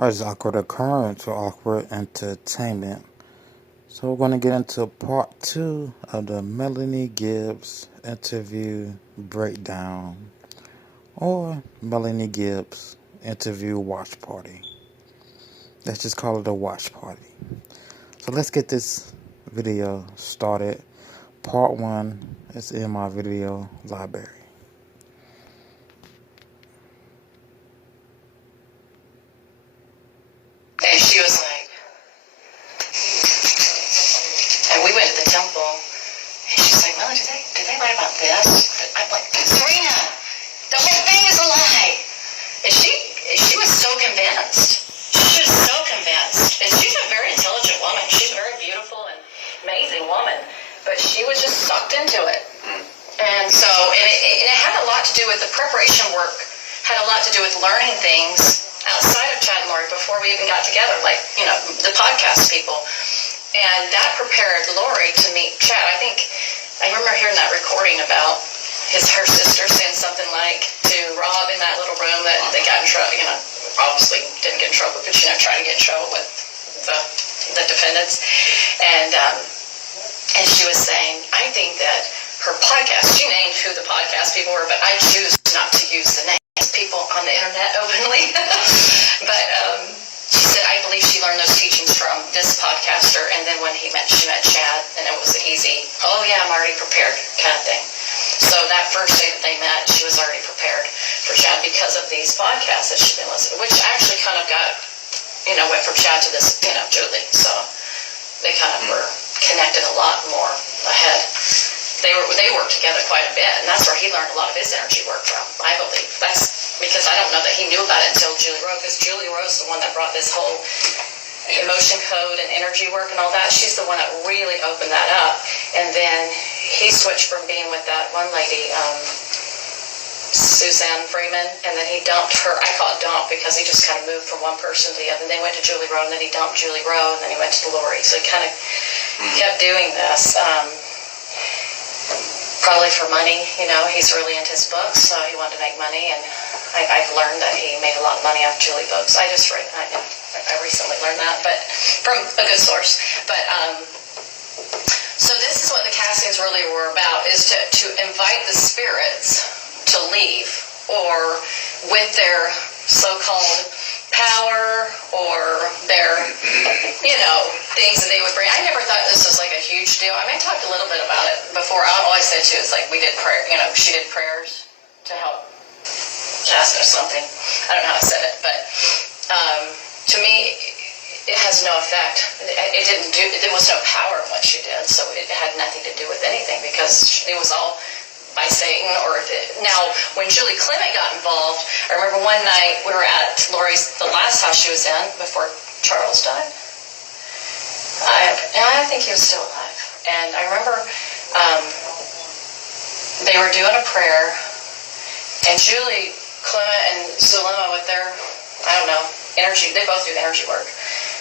As awkward occurrence or awkward entertainment. So we're going to get into part 2 of the Melanie Gibbs Interview breakdown, or Melanie Gibbs Interview watch party. Let's just call it a watch party. So let's get this video started. Part 1 is in my video library. And she was like, and we went to the temple, and she's like, Melanie, did they write about this? I'm like, Serena, the whole thing is a lie. And she was so convinced. She was so convinced. And she's a very intelligent woman. She's a very beautiful and amazing woman. But she was just sucked into it. And so, and it had a lot to do with the preparation work, had a lot to do with learning things outside of Chad and Lori before we even got together, like, you know, the podcast people. And that prepared Lori to meet Chad. I remember hearing that recording about her sister saying something like to Rob in that little room that they got in trouble, you know, obviously didn't get in trouble, but, you know, tried to get in trouble with the defendants. And she was saying, I think that her podcast, she named who the podcast people were, but I choose not to use the names people on the internet openly. But she said, I believe she learned those teachings from this podcaster, and then when she met Chad, and it was easy, oh yeah, I'm already prepared kind of thing. So that first day that they met, she was already prepared for Chad because of these podcasts that she'd been listening, which actually kind of got, you know, went from Chad to this, you know, Julie. So they kind of were connected a lot more ahead. They worked together quite a bit, and that's where he learned a lot of his energy work from, I believe. That's because I don't know that he knew about it until Julie Rowe, because Julie Rowe's the one that brought this whole emotion code and energy work and all that. She's the one that really opened that up. And then he switched from being with that one lady, Suzanne Freeman, and then he dumped her. I call it dump because he just kind of moved from one person to the other. And they went to Julie Rowe, and then he dumped Julie Rowe, and then he went to Lori. So he kind of kept doing this. Probably for money, you know, he's really into his books, so he wanted to make money, and I've learned that he made a lot of money off Julie books. I recently learned that, but from a good source. But so this is what the castings really were about, is to invite the spirits to leave, or with their so-called power or their, you know, things that they would bring. I never thought this was like a huge deal. I mean, I talked a little bit about it before. All I said too is like we did prayer, you know, she did prayers to help Jasmine or something. I don't know how I said it, but to me, it has no effect. There was no power in what she did, so it had nothing to do with anything because it was all by Satan. Now, when Julie Clement got involved, I remember one night we were at Lori's, the last house she was in before Charles died. I think he was still alive. And I remember they were doing a prayer, and Julie Clement and Sulema with their, I don't know, energy, they both do energy work.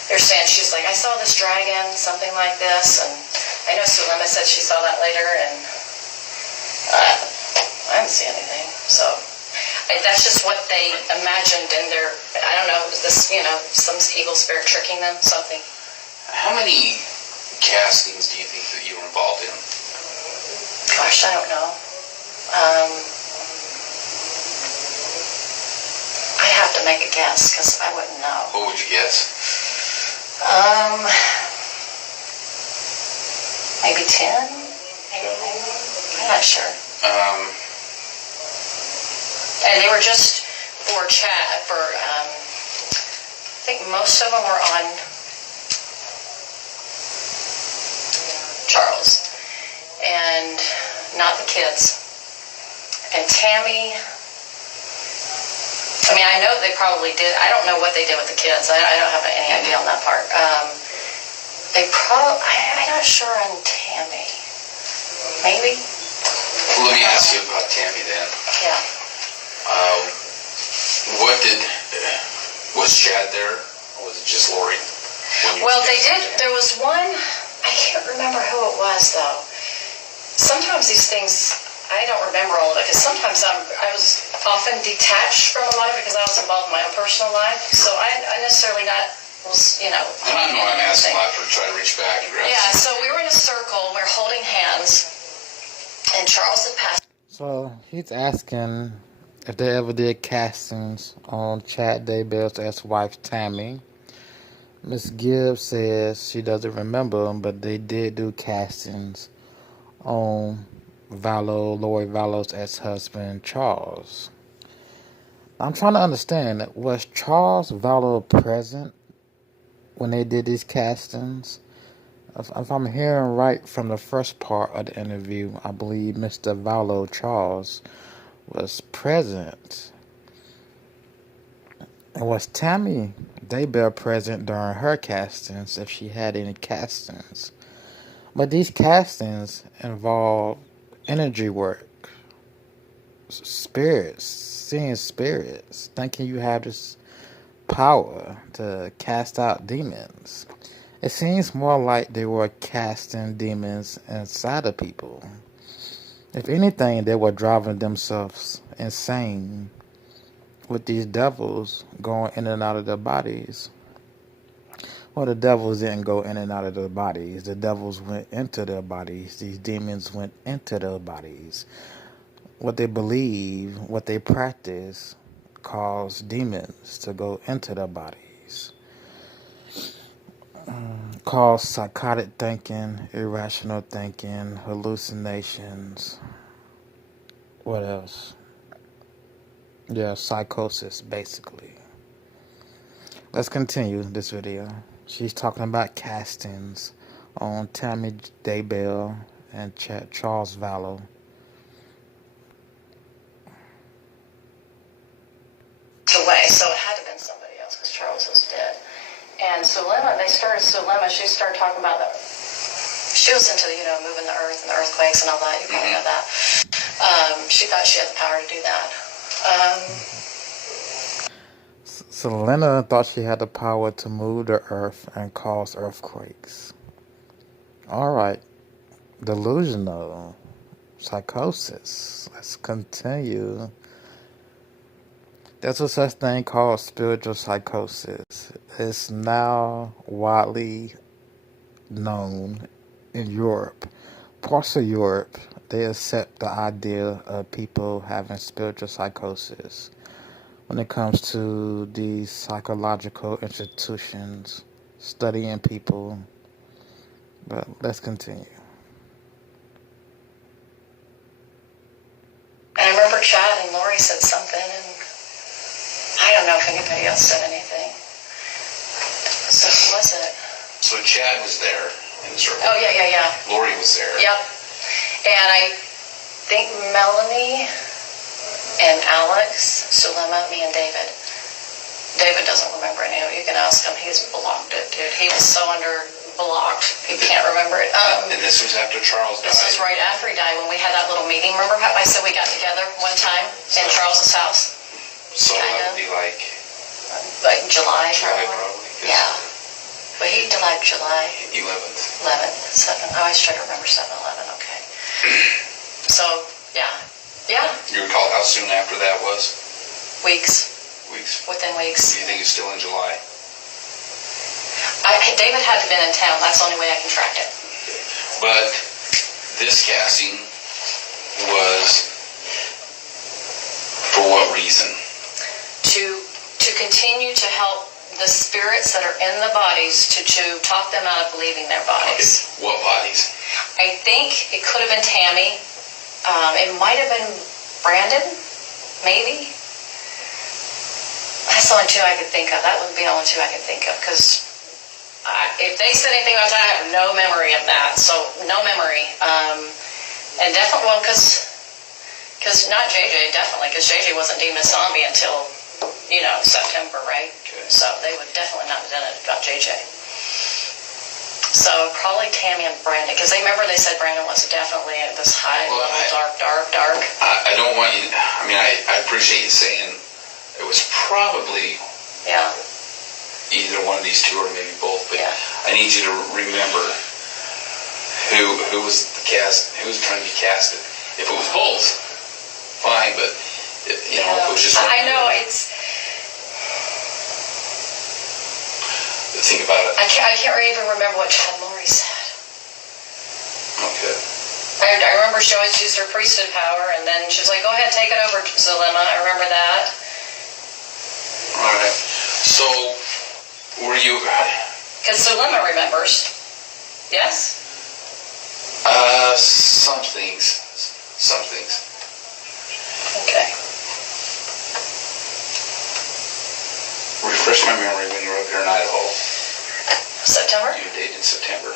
They're saying, she's like, I saw this dragon, something like this, and I know Sulema said she saw that later, and I didn't see anything. So that's just what they imagined in their, I don't know, this, you know, some evil spirit tricking them, something. How many castings do you think that you were involved in? Gosh, I don't know. I'd have to make a guess because I wouldn't know. What would you guess? Maybe 10? Maybe. I'm not sure. And they were just for Chad, I think most of them were on Charles, and not the kids. And Tammy, I mean, I know they probably did. I don't know what they did with the kids. I don't have any idea on that part. I'm not sure on Tammy. Maybe. Well, let me ask you about Tammy then. Yeah. Was Chad there, or was it just Lori? Well, they did. There was one, I can't remember who it was, though. Sometimes these things, I don't remember all of it, because sometimes I was often detached from a lot of it because I was involved in my own personal life. So I necessarily was, And I know I'm asking a lot for try to reach back and grab. Yeah, so we were in a circle, we were holding hands, and Charles had passed. So he's asking if they ever did castings on Chad Daybell's ex-wife Tammy. Miss Gibbs says she doesn't remember, but they did do castings on Lori Vallow's ex-husband Charles. I'm trying to understand, was Charles Vallow present when they did these castings? If I'm hearing right from the first part of the interview, I believe Mr. Vallow Charles was present. And was Tammy Daybell present during her castings, if she had any castings? But these castings involve energy work, spirits, seeing spirits, thinking you have this power to cast out demons. It seems more like they were casting demons inside of people. If anything, they were driving themselves insane with these devils going in and out of their bodies. Well, the devils didn't go in and out of their bodies. The devils went into their bodies. These demons went into their bodies. What they believe, what they practice, caused demons to go into their bodies. Cause psychotic thinking, irrational thinking, hallucinations. What else? Yeah, psychosis, basically. Let's continue this video. She's talking about castings on Tammy Daybell and Charles Vallow. Away, so it had to have been somebody else because Charles was dead. And Sulema, she started talking about that. She was into, moving the earth and the earthquakes and all that. You probably know that. She thought she had the power to do that. Selena thought she had the power to move the earth and cause earthquakes. Alright. Delusional. Psychosis. Let's continue. There's a such thing called spiritual psychosis. It's now widely known in Europe. Parts of Europe, they accept the idea of people having spiritual psychosis when it comes to these psychological institutions studying people. But let's continue. And I remember Chad and Lori said something, and I don't know if anybody else said anything. So who was it? So Chad was there in the circle. Oh, yeah. Lori was there. Yep. And I think Melanie and Alex, Sulema, me and David. David doesn't remember any of it. You can ask him. He's blocked it, dude. He was so blocked. He can't remember it. And this was after Charles died. This was right after he died when we had that little meeting. Remember how I said we got together one time in Charles's house? So that would be like July probably. Yeah. But he died July 11th. 7. I always try to remember 7/11. Okay. So, yeah. Yeah. You recall how soon after that was? Weeks. Within weeks. Do you think it's still in July? David had to have been in town. That's the only way I can track it. But this casting was for what reason? To continue to help the spirits that are in the bodies to talk them out of leaving their bodies. Okay. What bodies? I think it could have been Tammy. It might have been Brandon, maybe. That's the only two I could think of. That would be the only two I could think of. Because if they said anything about that, I have no memory of that. So, no memory. And definitely, well, because not JJ, definitely. Because JJ wasn't deemed a zombie until, September, right? Okay. So, they would definitely not have done it about JJ. So, probably Tammy and Brandon. Because they said Brandon was definitely at this high level, dark. I don't want you, I appreciate you saying it was probably either one of these two or maybe both, but I need you to remember who was the cast, who was trying to be casted. If it was both, fine, but You know, it was just. I know it's. Think about it. I can't even remember what Chad Lori said. Okay. I remember she always used her priesthood power, and then she was like, "Go ahead, take it over, Zulema." I remember that. All right. So, were you? Because Zulema remembers. Yes. Some things. Some things. Okay. Refresh my memory when you were up here in Idaho. September? You dated in September.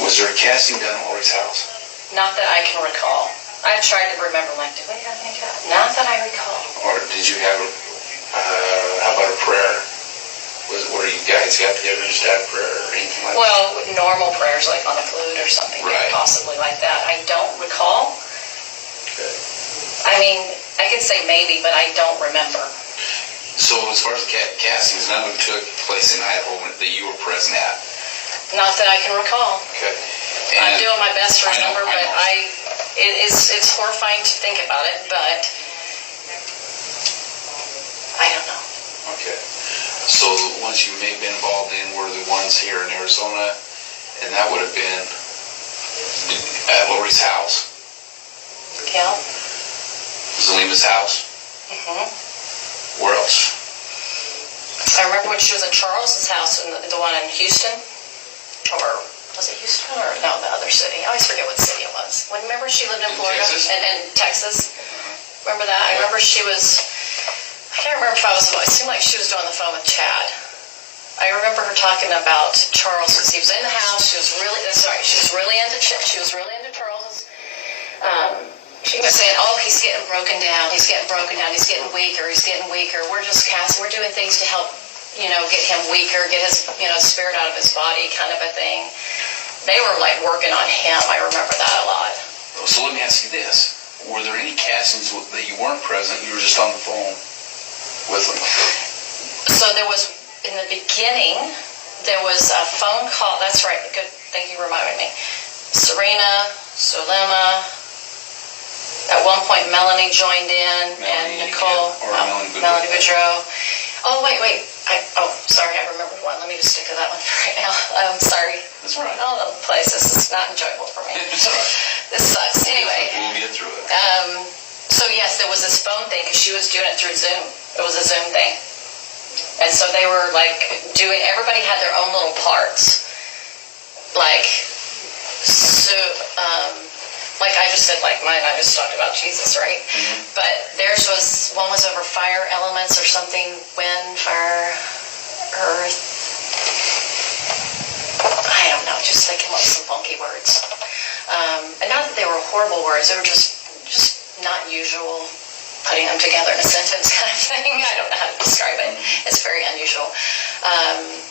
Was there a casting done at Lori's house? Not that I can recall. I've tried to remember, like, did we have any cast? Not that I recall. Or did you have a, how about a prayer? Were you guys got together and just had a prayer or anything like that? Well, normal prayers, like on a flute or something, right. Possibly like that. I don't recall. Okay. I mean, I could say maybe, but I don't remember. So as far as the castings, none of them took place in Idaho that you were present at? Not that I can recall. Okay. And I'm doing my best to remember, I know. it's horrifying to think about it, but I don't know. Okay. So the ones you may have been involved in were the ones here in Arizona, and that would have been at Lori's house, Yeah. Zulema's house. Where else? I remember when she was at Charles's house, in the one in Houston, or was it Houston or no, the other city? I always forget what city it was. Remember she lived in Florida Texas? and Texas. Remember that? I remember she was. I can't remember if it seemed like she was doing the phone with Chad. I remember her talking about Charles because he was in the house. She was really into Charles's. She was saying, "Oh, he's getting broken down. He's getting broken down. He's getting weaker. He's getting weaker. We're just casting. We're doing things to help, get him weaker, get his, spirit out of his body, kind of a thing." They were like working on him. I remember that a lot. So let me ask you this: were there any castings that you weren't present? You were just on the phone with them. So there was in the beginning. There was a phone call. That's right. Good. Thank you for reminding me. Serena, Zulema. At one point, Melanie joined in, and Nicole, Melanie Boudreau. Oh, wait. Sorry, I remembered one. Let me just stick to that one right now. I'm sorry. That's all right. All over the place. This is not enjoyable for me. It's all right. This sucks. Anyway. We'll get through it. So, yes, there was this phone thing, because she was doing it through Zoom. It was a Zoom thing. And so they were, everybody had their own little parts. Like I just said, like mine, I just talked about Jesus, right? Mm-hmm. But theirs one was over fire elements or something, wind, fire, earth. I don't know, just they came up with some funky words. And not that they were horrible words, they were just not usual, putting them together in a sentence kind of thing. I don't know how to describe it. It's very unusual.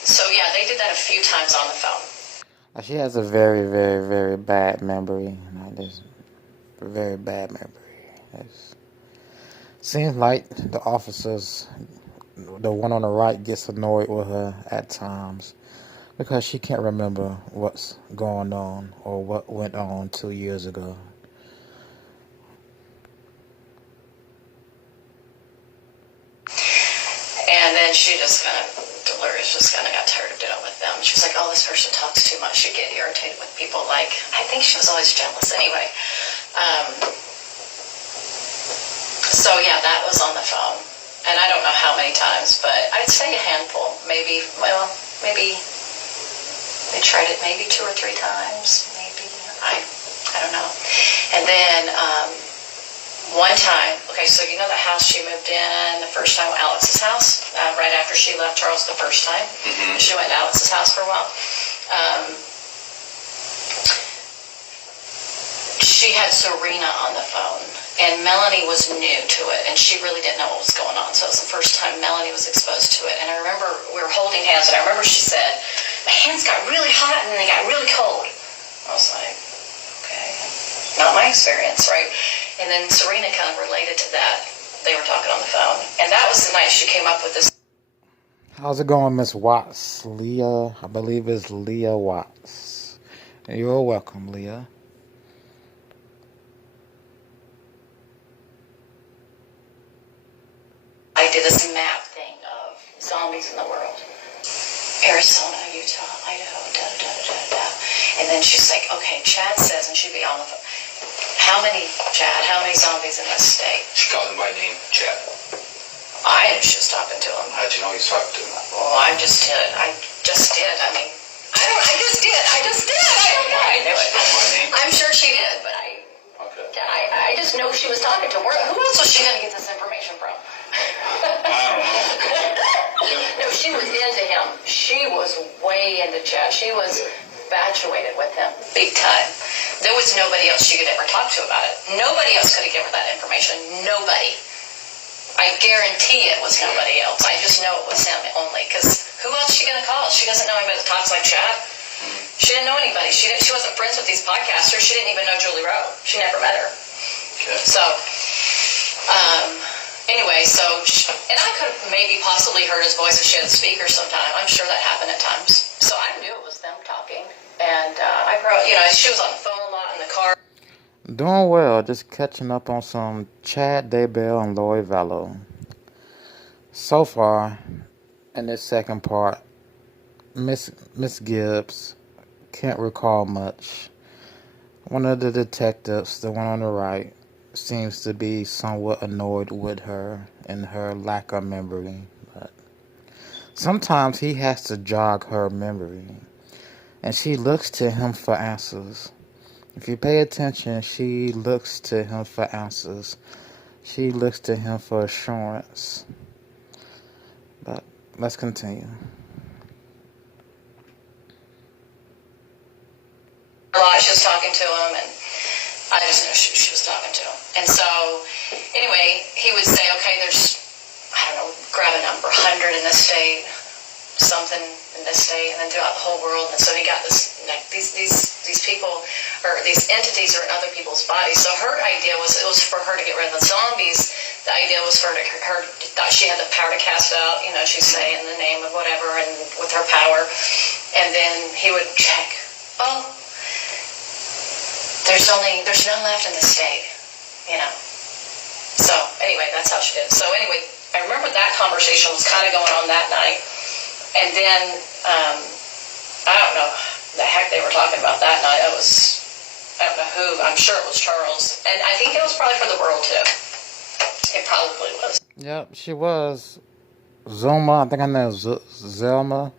So yeah, they did that a few times on the phone. She has a very, very, very bad memory. Very bad memory. Seems like the officers, the one on the right, gets annoyed with her at times because she can't remember what's going on or what went on 2 years ago. And then Dolores just kind of got tired of dealing with them. She was like, "Oh, this person talks too much." She'd get irritated with people. I think she was always jealous. Anyway. So yeah, that was on the phone. And I don't know how many times, but I'd say a handful. Maybe they tried it maybe 2 or 3 times. Maybe. I don't know. And then, one time, so you know the house she moved in the first time, Alex's house, right after she left Charles the first time. Mm-hmm. She went to Alex's house for a while. She had Serena on the phone, and Melanie was new to it, and she really didn't know what was going on. So it was the first time Melanie was exposed to it. And I remember we were holding hands, and I remember she said, "My hands got really hot, and then they got really cold." I was like, okay, not my experience, right? And then Serena kind of related to that. They were talking on the phone, and that was the night she came up with this. How's it going, Miss Watts? Leah, I believe it's Leah Watts. You're welcome, Leah. this map thing of zombies in the world. Arizona, Utah, Idaho, da-da-da-da-da-da. And then she's like, okay, Chad says, and she'd be on the phone, how many zombies in this state? She called him by name, Chad. I knew she was talking to him. How'd you know he was talking to him? Well, I just did. I mean, I just did. I don't know. I knew it. I'm sure she did, but I just know she was talking to him. Who else was she going to get this information from? I don't know. No, she was into him. She was way into Chad. She was infatuated with him, big time. There was nobody else she could ever talk to about it. Nobody else could have given her that information. Nobody. I guarantee it was nobody else. I just know it was him only. Because who else is she going to call? She doesn't know anybody that talks like Chad. She didn't know anybody. She wasn't friends with these podcasters. She didn't even know Julie Rowe. She never met her. Okay. So, anyway, and I could have maybe possibly heard his voice if she had a speaker sometime. I'm sure that happened at times. So I knew it was them talking. And I probably, she was on the phone a lot in the car. Doing well, just catching up on some Chad Daybell and Lori Vallow. So far, in this second part, Miss Gibbs can't recall much. One of the detectives, the one on the right, seems to be somewhat annoyed with her and her lack of memory. But sometimes he has to jog her memory, and she looks to him for answers. If you pay attention, she looks to him for answers. She looks to him for assurance. But let's continue. She was talking to him, and I just knew she was talking to him. And so, anyway, he would say, okay, there's, I don't know, grab a number, 100 in this state, something in this state, and then throughout the whole world. And so he got this, like, these people, or these entities are in other people's bodies. So her idea was, it was for her to get rid of the zombies. The idea was for her thought she had the power to cast out, she'd say in the name of whatever, and with her power. And then he would check, oh, there's none left in the state, So anyway, that's how she did it. So anyway, I remember that conversation was kind of going on that night. And then, I don't know the heck they were talking about that night. I don't know who. I'm sure it was Charles. And I think it was probably for the world, too. It probably was. Yep, she was. Zoma, I think her name is Zelma,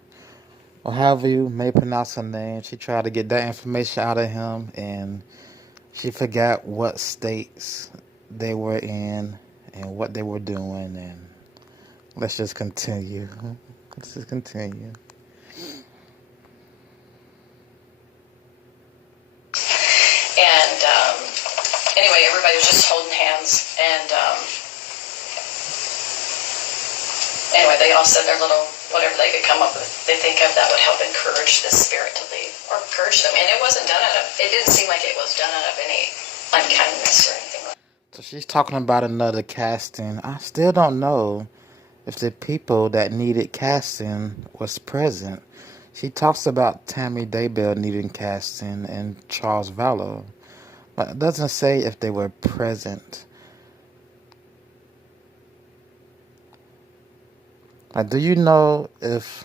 or however you may pronounce her name. She tried to get that information out of him, and she forgot what states they were in and what they were doing. And let's just continue. And anyway, everybody was just holding hands. And anyway, they all said their little, whatever they could come up with, they think of that would help encourage the spirit to leave, or encourage them. And it wasn't done it didn't seem like it was done out of any unkindness or anything like that. So she's talking about another casting. I still don't know if the people that needed casting was present. She talks about Tammy Daybell needing casting and Charles Vallow, but it doesn't say if they were present. Like, do you know if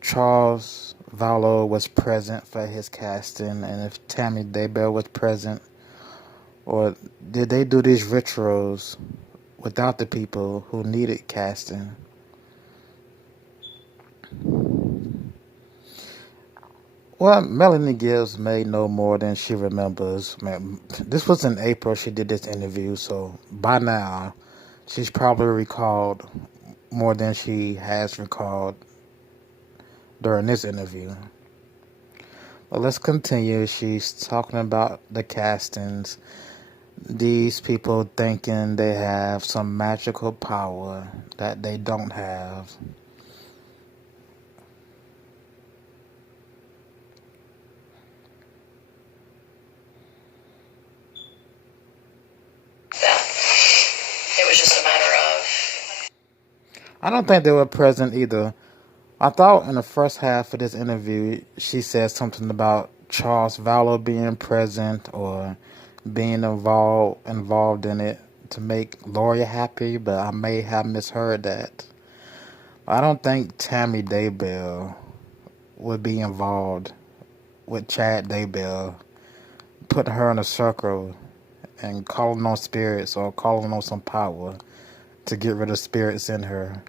Charles Vallow was present for his casting and if Tammy Daybell was present? Or did they do these rituals without the people who needed casting? Well, Melanie Gibbs may know more than she remembers. Man, this was in April she did this interview, so by now she's probably recalled more than she has recalled during this interview. But let's continue. She's talking about the castings. These people thinking they have some magical power that they don't have. It was just a matter of... I don't think they were present either. I thought in the first half of this interview, she said something about Charles Vallow being present or being involved in it. to make Lori happy, but I may have misheard that. I don't think Tammy Daybell would be involved with Chad Daybell, putting her in a circle and calling on spirits or calling on some power to get rid of spirits in her.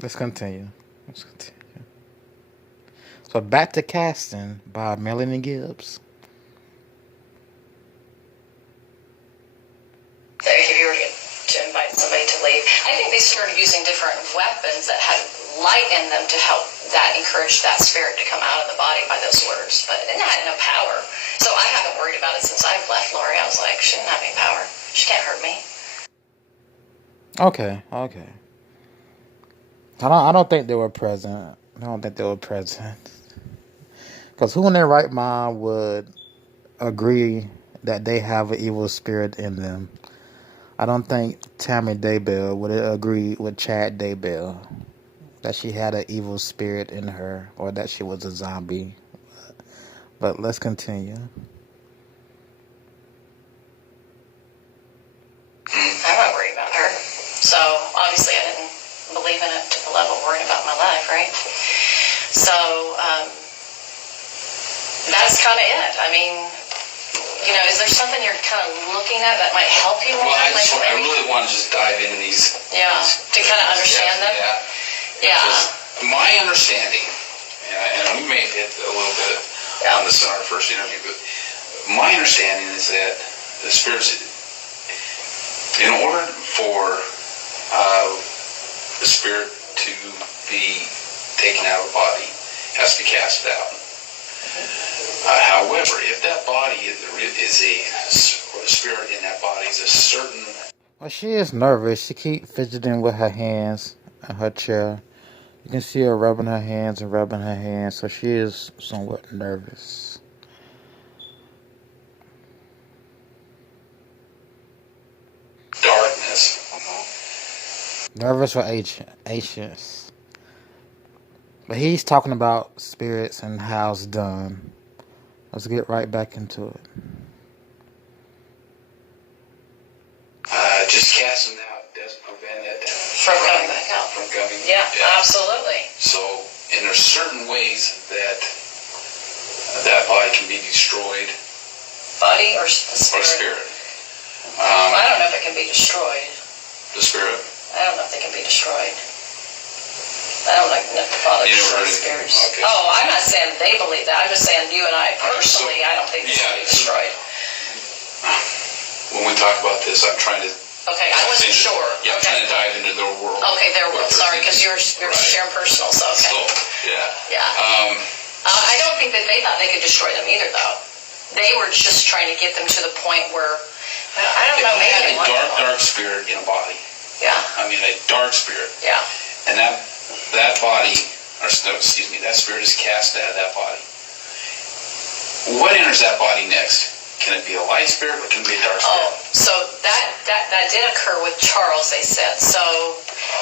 Let's continue. So back to casting by Melanie Gibbs. So if you were to invite somebody to leave, I think they started using different weapons that had light in them to help that encourage that spirit to come out of the body by those words. But it had no power. So I haven't worried about it since I've left Lori. I was like, she doesn't have any power. She can't hurt me. Okay. I don't think they were present. Because who in their right mind would agree that they have an evil spirit in them? I don't think Tammy Daybell would agree with Chad Daybell that she had an evil spirit in her or that she was a zombie. But let's continue. I'm not worried about her. So obviously I didn't believe in it to the level of worrying about my life, right? So that's kind of it. I mean, you know, is there something you're kind of looking at that might help you more? Well, I really want to just dive into these. Yeah, to kind of understand them. Yeah. My understanding, and we may have hit a little bit on this in our first interview, but my understanding is that the spirits, in order for the spirit to be taken out of the body, has to be cast out. However, if that body is or the spirit in that body is a certain... Well, she is nervous. She keeps fidgeting with her hands in her chair. You can see her rubbing her hands, so she is somewhat nervous. Darkness. Nervous or anxious. But he's talking about spirits and how it's done. Let's get right back into it. Just casting out doesn't prevent it From coming back out. from coming. Yeah, absolutely. So, and there's certain ways that that body can be destroyed. Body or the spirit? Or spirit. I don't know if it can be destroyed. The spirit? I don't know if they can be destroyed. I don't know if the Father destroys spirits. Okay. Oh, I'm not saying they believe that. I'm just saying you and I personally, I don't think they can be destroyed. When we talk about this, I'm trying to... Okay, I wasn't sure. Yeah, I'm trying to dive into their world. Okay, their world. Sorry, because you're sharing personal, so okay. So, yeah. I don't think that they thought they could destroy them either, though. They were just trying to get them to the point where, I don't know, maybe they had a dark spirit in a body. Yeah. I mean, a dark spirit. Yeah. And that body, or excuse me, that spirit is cast out of that body. What enters that body next? Can it be a light spirit or can it be a dark spirit? Oh, so that did occur with Charles, they said. So,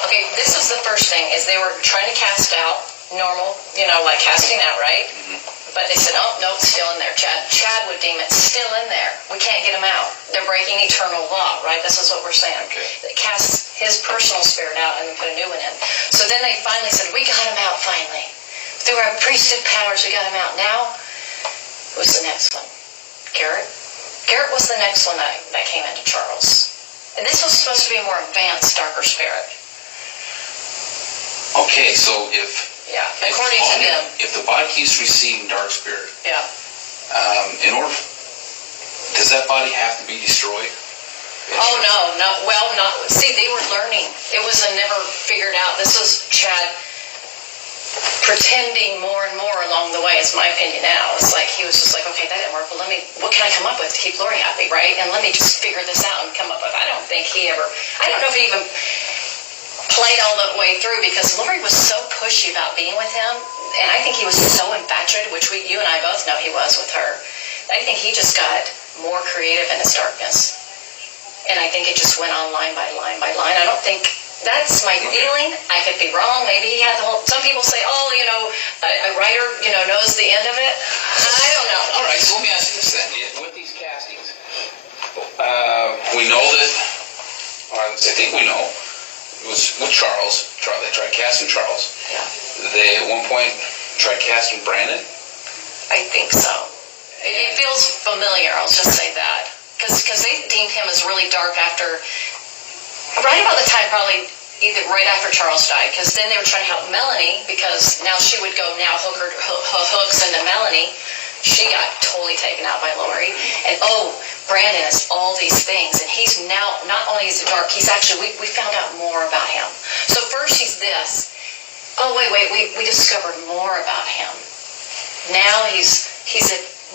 okay, this was the first thing, is they were trying to cast out normal, like casting out, right? Mm-hmm. But they said, oh, no, it's still in there. Chad would deem it still in there. We can't get him out. They're breaking eternal law, right? This is what we're saying. Okay. They cast his personal spirit out and then put a new one in. So then they finally said, we got him out finally. Through our priesthood powers, we got him out. Now, who's the next one? Garrett? Garrett was the next one that came into Charles. And this was supposed to be a more advanced, darker spirit. Okay, so according to them. If the body keeps receiving dark spirit, does that body have to be destroyed? Oh, no. Well, see, they were learning. It was never figured out. This was Chad pretending more and more along the way. It's my opinion now. It's like he was just like, okay, that didn't work. Well, what can I come up with to keep Lori happy, right? And let me just figure this out and come up with. I don't know if he even played all the way through, because Lori was so pushy about being with him, and I think he was so infatuated, which you and I both know he was with her. I think he just got more creative in his darkness, and I think it just went on line by line by line. I don't think. That's my feeling. I could be wrong. Maybe he had the whole... Some people say, a writer, knows the end of it. I don't know. All right, so let me ask you this then. With these castings, we know that, or I think we know, it was with Charles. They tried casting Charles. Yeah. They, at one point, tried casting Brandon. I think so. It feels familiar, I'll just say that. Because they deemed him as really dark after, right about the time probably, either right after Charles died, because then they were trying to help Melanie, because now she would go now hook her hooks into Melanie. She got totally taken out by Lori. And Brandon is all these things, and he's now, not only is he dark, he's actually, we found out more about him. So first he's this. Oh, wait, we discovered more about him. Now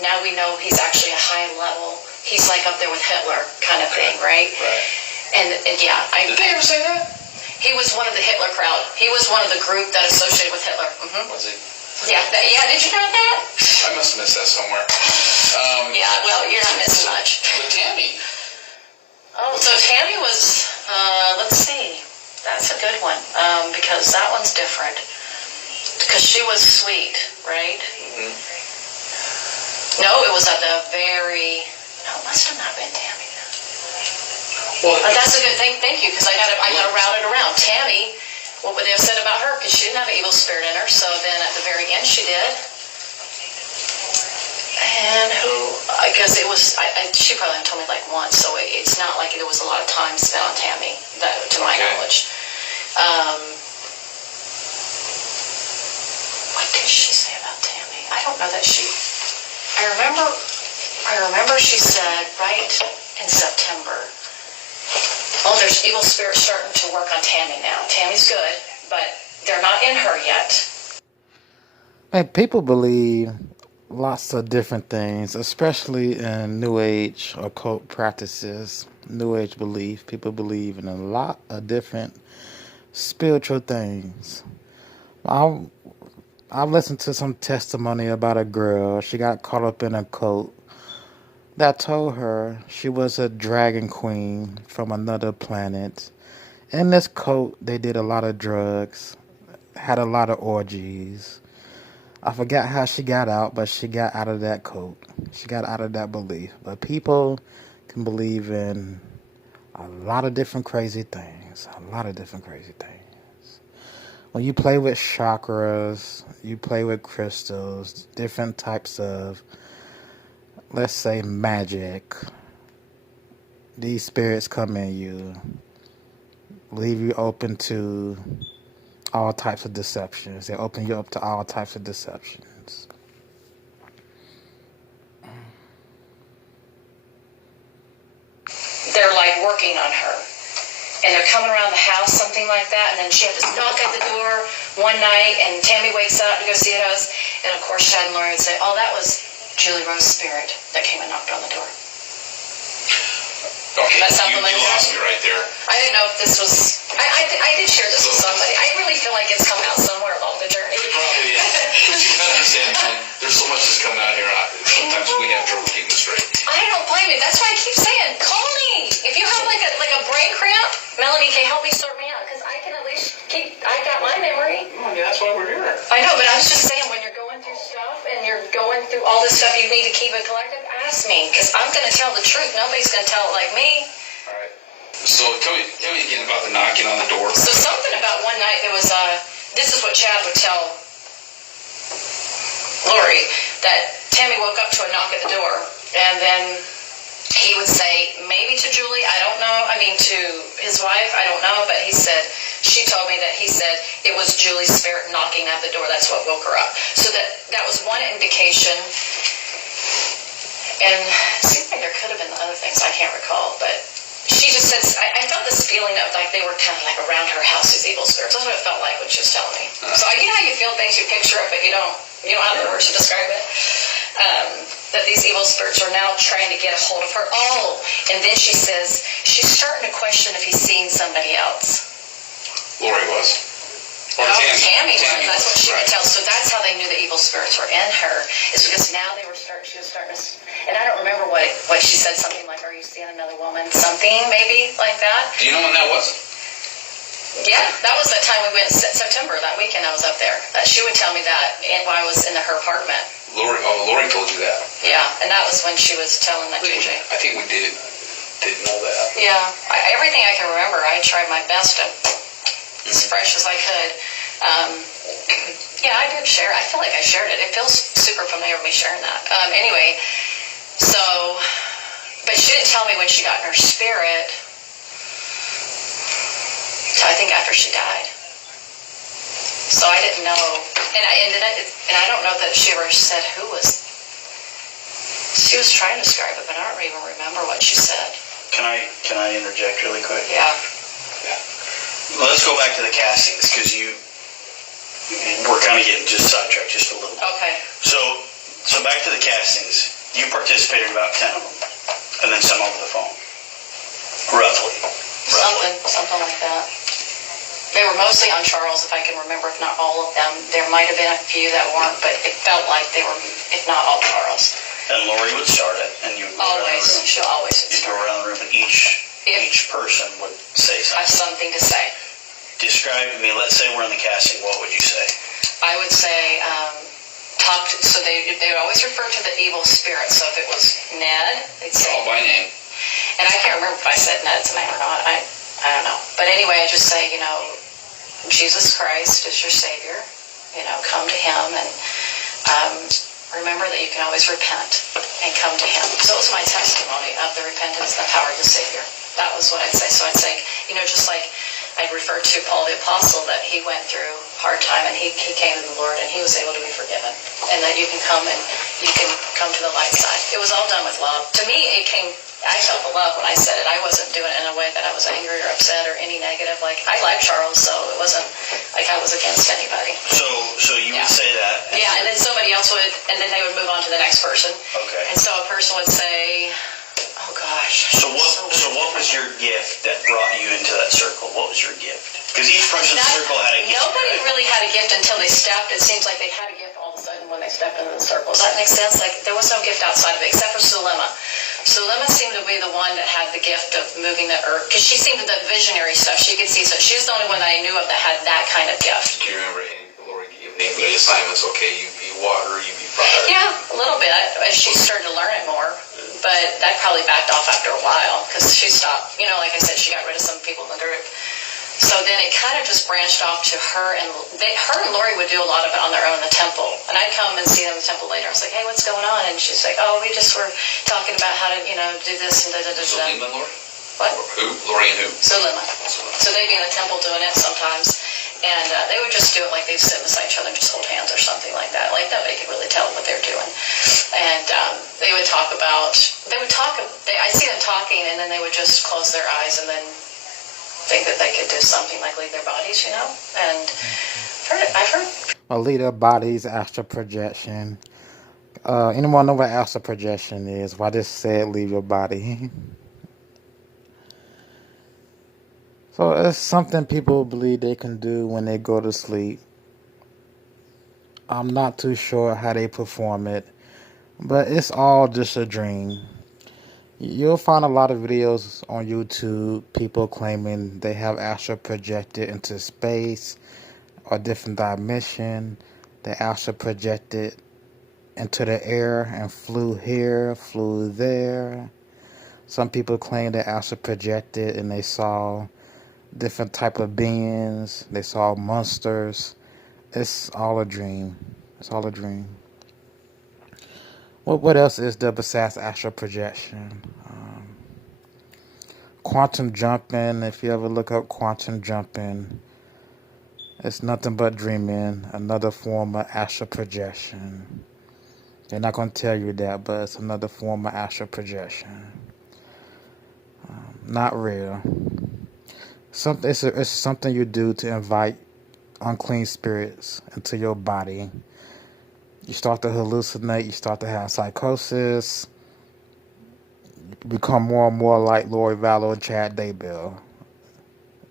now we know he's actually a high level. He's like up there with Hitler kind of thing, right? Right. And yeah. Did they ever say that? He was one of the Hitler crowd. He was one of the group that associated with Hitler. Mm-hmm. Was he? Yeah, did you know that? I must have missed that somewhere. Yeah, well, you're not missing much. But Tammy. Oh, so Tammy was, let's see. That's a good one, because that one's different. Because she was sweet, right? Mm-hmm. No, it was at the very, no, it must have not been Tammy. Well, That's a good thing, thank you, because I got to route it around. Tammy, what would they have said about her? Because she didn't have an evil spirit in her, so then at the very end she did. And who, because it was, she probably only told me like once, so it's not like there was a lot of time spent on Tammy, to my knowledge. What did she say about Tammy? I don't know that she, I remember she said right in September, there's evil spirits starting to work on Tammy now. Tammy's good, but they're not in her yet. Man, people believe lots of different things, especially in New Age occult practices, New Age belief. People believe in a lot of different spiritual things. I've listened to some testimony about a girl. She got caught up in a cult that told her she was a dragon queen from another planet. In this cult, they did a lot of drugs, had a lot of orgies. I forgot how she got out, but she got out of that cult. She got out of that belief. But people can believe in a lot of different crazy things. When you play with chakras, you play with crystals, different types of, let's say, magic. These spirits come in you, leave you open to all types of deceptions. They open you up to all types of deceptions. They're like working on her. And they're coming around the house, something like that, and then she had to knock at the door one night, and Tammy wakes up to go see us, and of course Chad and Lori would say, that was Julie Rose's spirit that came and knocked on the door. Okay, That sounds you lost me right there. I didn't know if this was, I did share this with somebody. I really feel like it's come out somewhere along the journey. Probably, yeah. But you gotta understand, man, there's so much that's coming out here. Sometimes we have trouble keeping it straight. I don't blame you. That's why I keep saying, call me. If you have like a brain cramp, Melanie can help me sort me out, because I can at least I got my memory. Oh, yeah, that's why we're here. I know, but I was just saying, when you're going through stuff and you're going through all this stuff, you need to keep it collective. Ask me, because I'm going to tell the truth. Nobody's going to tell it like me. All right. So tell me again about the knocking on the door. So something about one night there was this is what Chad would tell Lori, that Tammy woke up to a knock at the door, and then he would say, maybe to Julie, I don't know, to his wife, I don't know, but she told me that he said it was Julie's spirit knocking at the door. That's what woke her up. So that was one indication. And it seemed like there could have been other things I can't recall, but she just said, I felt this feeling of like they were kind of like around her house, these evil spirits. That's what it felt like when she was telling me. So you know how you feel things, you picture it, but you don't have the words to describe it. That these evil spirits are now trying to get a hold of her. And then she says she's starting to question if he's seeing somebody else. Lori was. Or Tammy was. That's what she right. would tell. So that's how they knew the evil spirits were in her. Is because now she was starting to, and I don't remember what she said, something like, are you seeing another woman? Something maybe like that. Do you know when that was? Yeah, that was that time we went in September, that weekend I was up there. She would tell me that while I was in her apartment. Lori told you that. Yeah, and that was when she was telling that JJ. I think we did. didn't know that. Yeah, everything I can remember, I tried my best to, as fresh as I could. Yeah, I did share. I feel like I shared it. It feels super familiar with me sharing that. Anyway, so, but she didn't tell me when she got in her spirit. So I think after she died. So I didn't know, and I don't know that she ever said who was. She was trying to describe it, but I don't even remember what she said. Can I interject really quick? Yeah. Well, let's go back to the castings, because we're kind of getting just sidetracked just a little bit. Okay. So back to the castings. You participated in about 10 of them, and then some over the phone, roughly. Something like that. They were mostly on Charles, if I can remember, if not all of them. There might have been a few that weren't, but it felt like they were, if not all Charles. And Lori would start it, and you would go around the room. She'll always You'd go start. around the room, and each person would say I have something. something to say. Describe to me, let's say we're in the casting, what would you say? I would say, so they would always refer to the evil spirit. So if it was Ned, they'd say. All by name. And I can't remember if I said Ned's name or not. I don't know. But anyway, I just say, Jesus Christ is your Savior. Come to Him, and remember that you can always repent and come to Him. So it was my testimony of the repentance and the power of the Savior. That was what I'd say. So I'd say, just like I'd refer to Paul the Apostle, that he went through hard time and he came to the Lord and he was able to be forgiven. And that you can come to the light side. It was all done with love. To me, I felt the love when I said it. I wasn't doing it in a way that I was angry or upset or any negative. Like, I like Charles, so it wasn't like I was against anybody. So you would say that? Yeah, and then somebody else would, and then they would move on to the next person. Okay. And so a person would say, oh gosh. So what was your gift that brought you into that circle? What was your gift? Because each person in the circle had a gift. Nobody right? really had a gift until they stepped. It seems like they had a gift all of a sudden when they stepped into the circle. Does that make sense? Like, there was no gift outside of it, except for Sulema. Sulema seemed to be the one that had the gift of moving the earth, because she seemed to the visionary stuff. She could see, so she was the only one that I knew of that had that kind of gift. Do you remember Lori gave the assignments? Okay, you be water, you be fire. Yeah, a little bit, as she started to learn it more. But that probably backed off after a while, because she stopped. Like I said, she got rid of some people in the group. So then it kind of just branched off to her and Lori would do a lot of it on their own in the temple. And I'd come and see them in the temple later. I was like, hey, what's going on? And she's like, oh, we just were talking about how to, do this and da-da-da-da. Sulema, Lori? What? Who? Lori and who? Sulema. So they'd be in the temple doing it sometimes. And they would just do it like they'd sit beside each other and just hold hands or something like that. Like, nobody could really tell what they were doing. And they would talk about, I'd see them talking, and then they would just close their eyes and then think that they could do something like leave their bodies, And I've heard. Or leave their bodies, astral projection. Anyone know what astral projection is? Why just said leave your body? So it's something people believe they can do when they go to sleep. I'm not too sure how they perform it, but it's all just a dream. You'll find a lot of videos on YouTube, people claiming they have astral projected into space or different dimension. They astral projected into the air and flew here, flew there. Some people claim they astral projected and they saw different type of beings. They saw monsters. It's all a dream. It's all a dream. What else is there besides astral projection? Quantum jumping. If you ever look up quantum jumping, it's nothing but dreaming. Another form of astral projection. They're not going to tell you that, but it's another form of astral projection. Not real. It's something you do to invite unclean spirits into your body. You start to hallucinate. You start to have psychosis. You become more and more like Lori Vallow Chad Daybell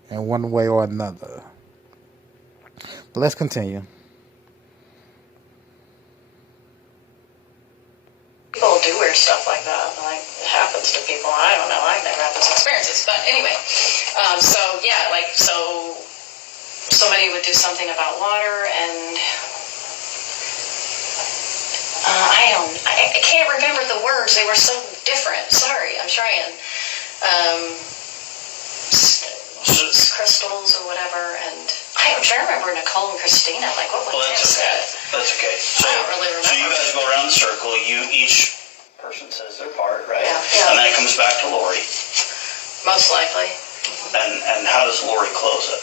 in one way or another. But let's continue. People do weird stuff like that. Like, it happens to people. I don't know. I've never had those experiences. But anyway, so somebody would do something about water, and I can't remember the words. They were so different. Sorry, I'm trying. crystals or whatever, and I'm trying to remember Nicole and Christina, like what was that? That's okay. So, I don't really remember. So you guys go around the circle, each person says their part, right? Yeah. And then it comes back to Lori. Most likely. And how does Lori close it?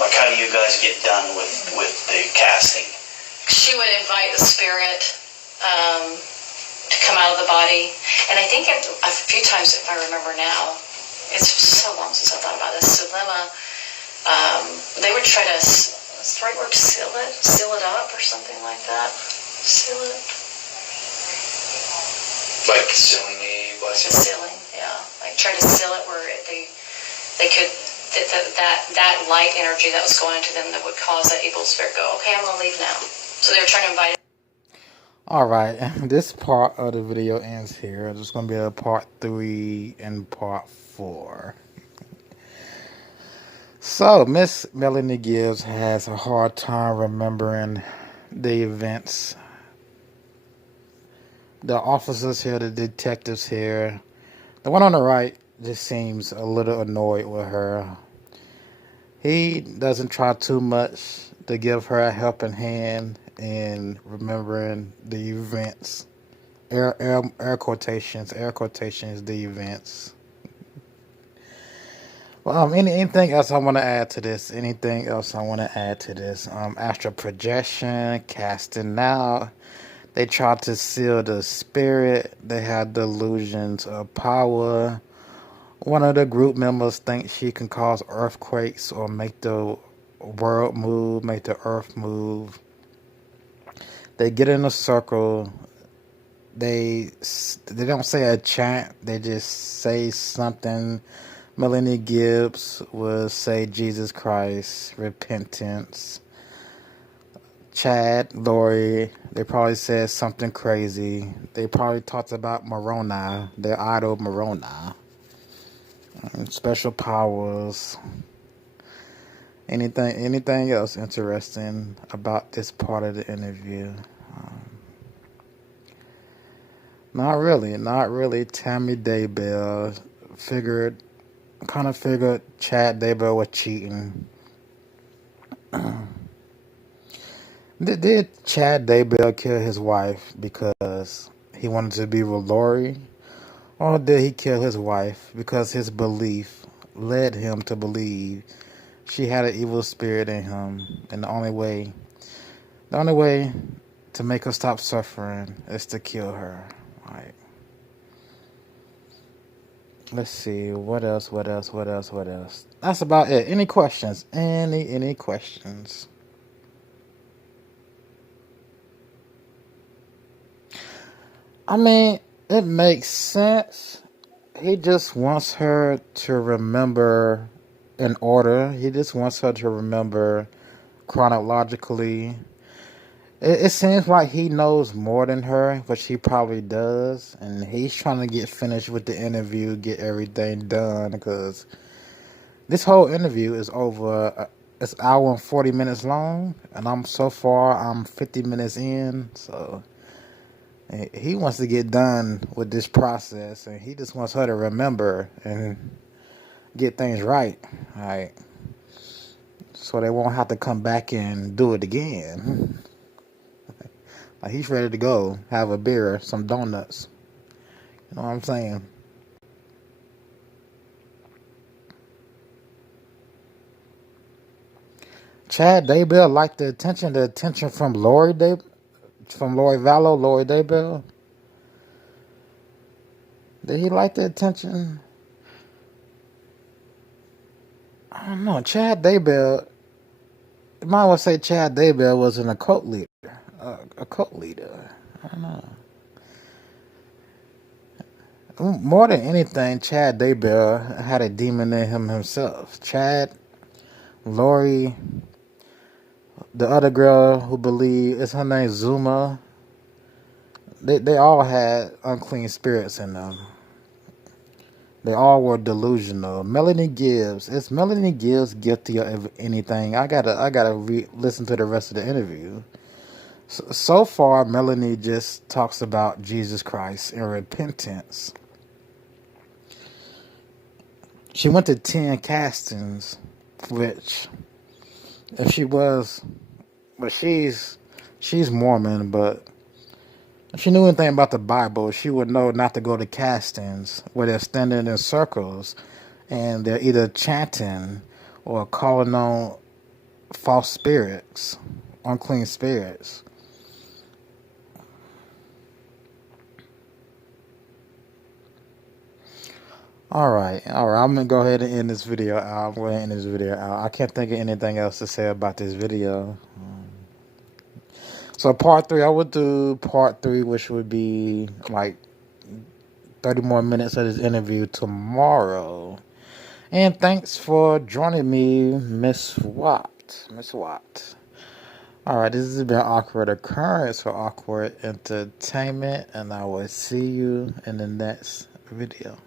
Like, how do you guys get done with the casting? She would invite the spirit to come out of the body. And I think a few times, if I remember now, it's so long since I thought about this, Sulema, they would try to, what's the right word, seal it up or something like that. Seal it. Like sealing a blessing? Sealing, yeah. Like try to seal it where they could, that light energy that was going into them that would cause that evil spirit go, okay, I'm going to leave now. So they were trying to invite it. Alright, this part of the video ends here. There's going to be a part 3 and part 4. So, Miss Melanie Gibbs has a hard time remembering the events. The officers here, the detectives here. The one on the right just seems a little annoyed with her. He doesn't try too much to give her a helping hand in remembering the events. Air quotations, the events. Well, anything else I want to add to this? Astral projection, casting out. They try to seal the spirit. They have delusions of power. One of the group members thinks she can cause earthquakes or make the world move, make the earth move. They get in a circle. They don't say a chant. They just say something. Melanie Gibbs will say Jesus Christ, repentance. Chad, Lori, they probably said something crazy. They probably talked about Moroni, their idol Moroni. Special powers. Anything else interesting about this part of the interview? Not really. Tammy Daybell figured Chad Daybell was cheating. Did Chad Daybell kill his wife because he wanted to be with Lori? Or did he kill his wife because his belief led him to believe she had an evil spirit in him, and the only way to make her stop suffering is to kill her? Right. Let's see, what else? That's about it. Any questions? Any questions? I mean, it makes sense. He just wants her to remember in order. He just wants her to remember chronologically. It seems like he knows more than her, which he probably does. And he's trying to get finished with the interview, get everything done. Because this whole interview is over. It's an hour and 40 minutes long. And I'm 50 minutes in. So he wants to get done with this process. And he just wants her to remember and get things right. Right. So they won't have to come back and do it again. Like, he's ready to go, have a beer, some donuts. You know what I'm saying? Chad Daybell liked the attention from Lori Vallow, Lori Daybell. Did he like the attention? I don't know. Chad Daybell, you might well say Chad Daybell was an occult leader. A cult leader. I don't know. More than anything, Chad Daybell had a demon in him himself. Chad, Lori, the other girl who believed, is her name Zuma? They all had unclean spirits in them. They all were delusional. Melanie Gibbs. Is Melanie Gibbs guilty of anything? I gotta listen to the rest of the interview. So far, Melanie just talks about Jesus Christ and repentance. She went to 10 castings, which, if she was, but she's Mormon, but if she knew anything about the Bible, she would know not to go to castings where they're standing in circles and they're either chanting or calling on false spirits, unclean spirits. Alright, I'm gonna go ahead and end this video out. I can't think of anything else to say about this video. So part 3, I would do part 3, which would be like 30 more minutes of this interview tomorrow. And thanks for joining me, Miss Watt. Alright, this has been Awkward Occurrence for Awkward Entertainment, and I will see you in the next video.